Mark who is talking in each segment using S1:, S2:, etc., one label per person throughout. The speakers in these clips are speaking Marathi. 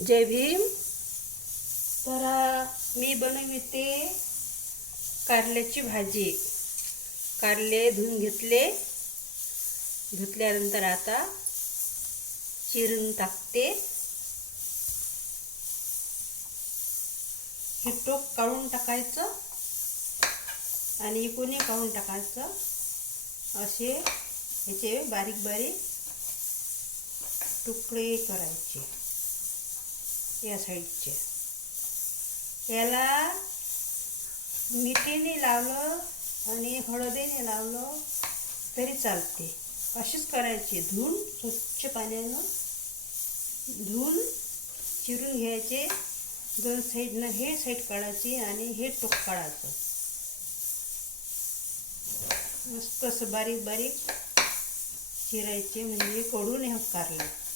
S1: जय भीम. तर मी बनविते कारल्याची भाजी. कारले धुवून घेतले. धुतल्यानंतर आता चिरून टाकते. हे टोक काढून टाकायचं आणि कोणी काढून टाकायचं. असे याचे बारीक बारीक तुकडे करायचे. या साईडचे. याला मिठीने लावलं आणि हळदीने लावलं तरी चालते. अशीच करायची. धुवून स्वच्छ पाण्यानं धुवून चिरून घ्यायचे. दोन साईडनं हे साईड काढायची आणि हे टोक काढायचं. मस्त असं बारीक बारीक चिरायचे म्हणजे कडून हे कारले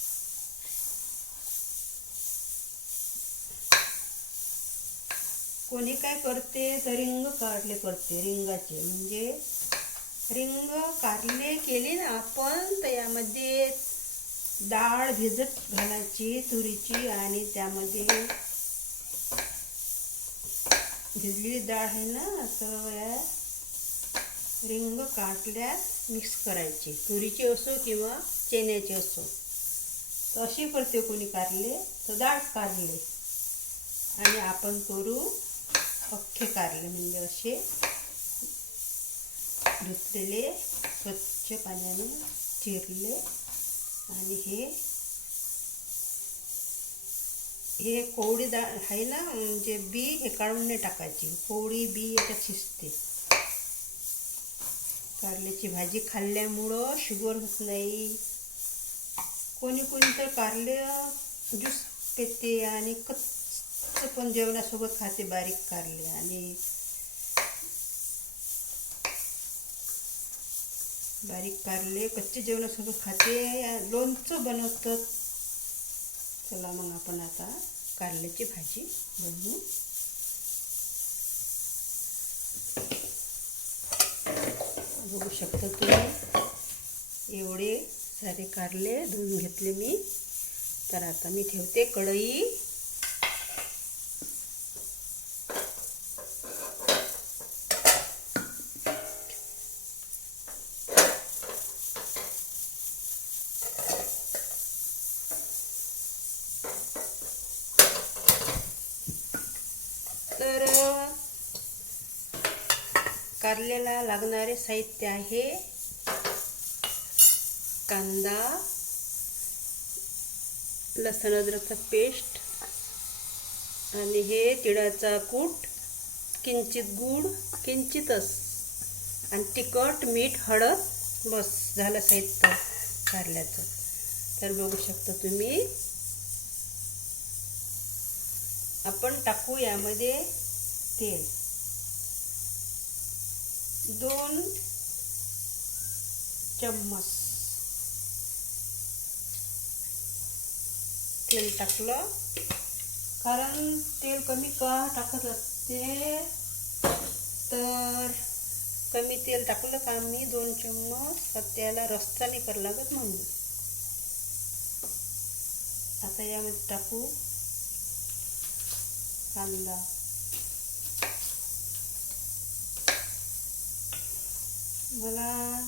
S1: कोणी काय करते तर रिंग काढले करते रिंगाचे. म्हणजे रिंग काढले केले ना आपण तर यामध्ये डाळ भिजत घालायची तुरीची आणि त्यामध्ये भिजलेली डाळ आहे ना तर या रिंग काटल्यात मिक्स करायची. तुरीची असो किंवा चण्याची असो. तर अशी करते कोणी काढले तर डाळ काढले. आणि आपण करू अख्खे कारले म्हणजे असे धुतलेले स्वच्छ पाण्याने चिरले. आणि हे हे कोवळी डाळ आहे ना म्हणजे बी हे काढून नाही टाकायची. कोवळी बी याच्यात शिजते. कारल्याची भाजी खाल्ल्यामुळं शुगर होत नाही. कोणी कोणी तर कारले ज्यूस पेते आणि कच्च पण जेवणासोबत खाते बारीक कारले आणि बारीक कारले कच्चे जेवणासोबत खाते. लोणचं बनवतात. चला मग आपण आता कारल्याची भाजी बनवू. बघू शकतो तुम्ही एवढे सारे कारले धुवून घेतले मी. तर आता मी ठेवते कढई. कारल्याला लागणारे साहित्य आहे कांदा लसण अद्रकचा पेस्ट आणि हे तिळाचा कूट किंचित गूळ किंचितच आणि तिखट मीठ हळद बस झालं साहित्य कारल्याचं तर बघू शकता तुम्ही. आपण टाकू यामध्ये तेल. दोन चम्मच तेल टाकलं. कारण तेल कमी का टाकत असते? तर कमी तेल टाकलं का मी दोन चम्मच. तर त्याला रस्ता नाही करावं लागत म्हणून. आता यामध्ये टाकू कांदा. मला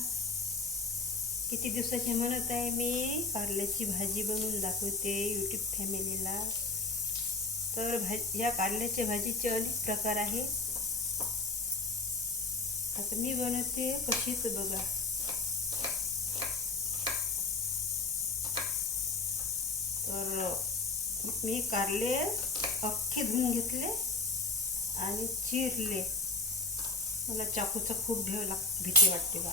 S1: किती दिवसाची म्हणत आहे मी? कारल्याची भाजी बनवून दाखवते यूट्यूब फॅमिलीला तर भाजी या कारल्याच्या भाजीचे अनेक प्रकार आहे. आता मी बनवते कशीच बघा. तर मी कारले अख्खे धुवून घेतले आणि चिरले. मला चाकूचा खूप भेव लाग भीती वाटते बा.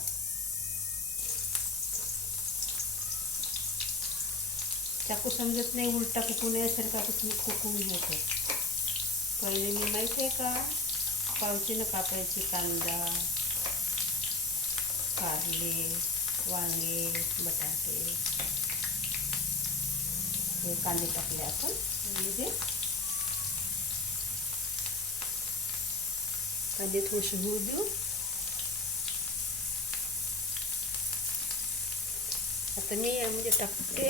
S1: चाकू समजत नाही उलटा कुकून यासारखा कुठून कुकून घेतो. पहिले मी माहिती आहे का पावतीनं कापायची कांदा कारले वांगे बटाटे. हे कांदे टाकले आपण. म्हणजे Pwede ito siya hudu. At ito niya, ang mga takke.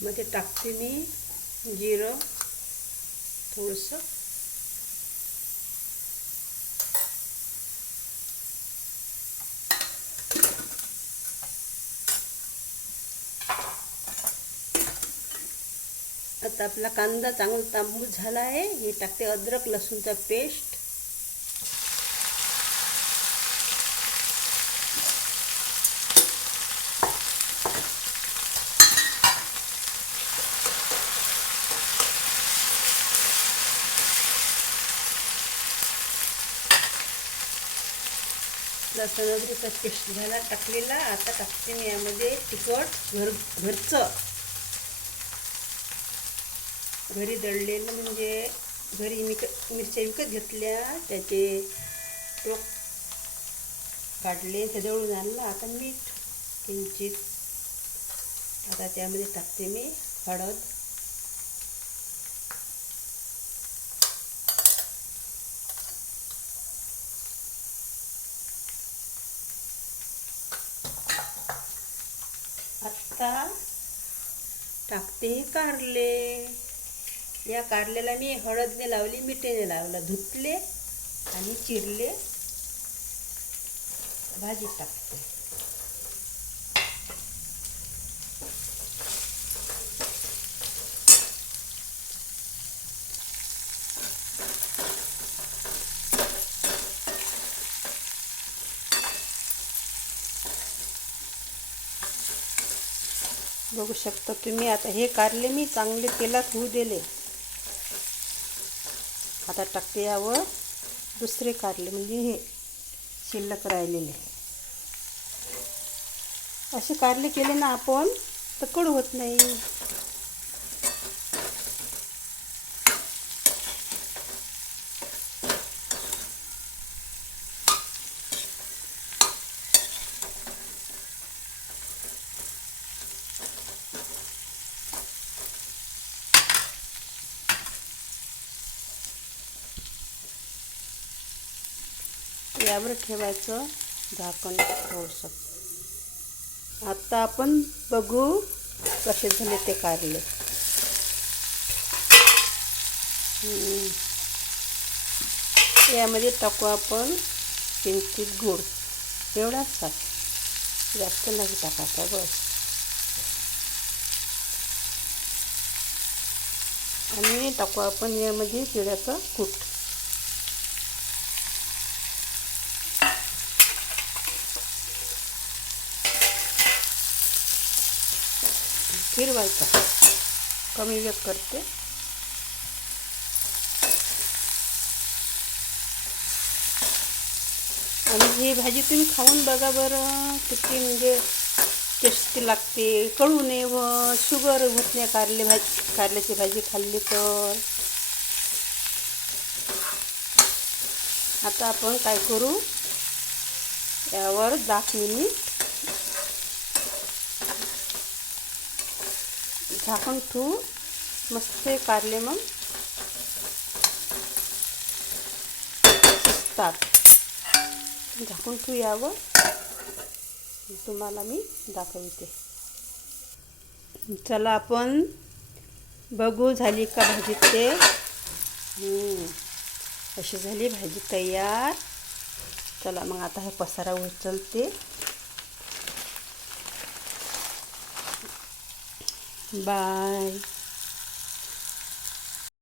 S1: Mga takke niya, ang आता आपला कांदा चांगला तांबूस झाला आहे. हे टाकते अद्रक लसूणचा पेस्ट. लसूण अद्रकचा पेस्ट झाला टाकलेला. आता टाकते मी यामध्ये तिखट घर घरचं. घरी दळलेलं म्हणजे घरी मिक मिरच्या विकत घेतल्या त्याचे टोक काढले ते दळून आणलं. आता मीठ किंचित. आता त्यामध्ये टाकते मी हळद. आत्ता टाकते कारले. या कारल्याला मी हळदने लावली मिठीने लावलं. धुतले आणि चिरले. भाजी टाकते. बघू शकता तुम्ही आता हे कारले मी चांगले तेलात होऊ दिले. आता टाकते यावर दुसरे कारले म्हणजे हे शिल्लक राहिलेले. असे कारले केले ना आपण तर कडू होत नाही. यावर ठेवायचं झाकण थोडंसं आता आपण बघू कसे झाले ते कारले यामध्ये टाकू आपण किंचित गूळ. एवढाच टाक जास्त नाही टाकायचा बस. आणि टाकू आपण यामध्ये तिळाचं कूट. फिरवायचा. कमी वेग करते. आणि ही भाजी तुम्ही खाऊन बघा बरं किती म्हणजे टेस्टी लागते. कळू नये व शुगर होत नाही कारले भाजी कारल्याची भाजी खाल्ली तर. आता आपण काय करू? यावर दहा मिनिट झाकण ठेवू. मस्त हे कारले मग. शिजतात झाकून ठेवू यावं तुम्हाला मी दाखवते. चला आपण बघू झाली का भाजी ते. अशी झाली भाजी तयार. चला मग आता हे पसारा उचलते. Bye.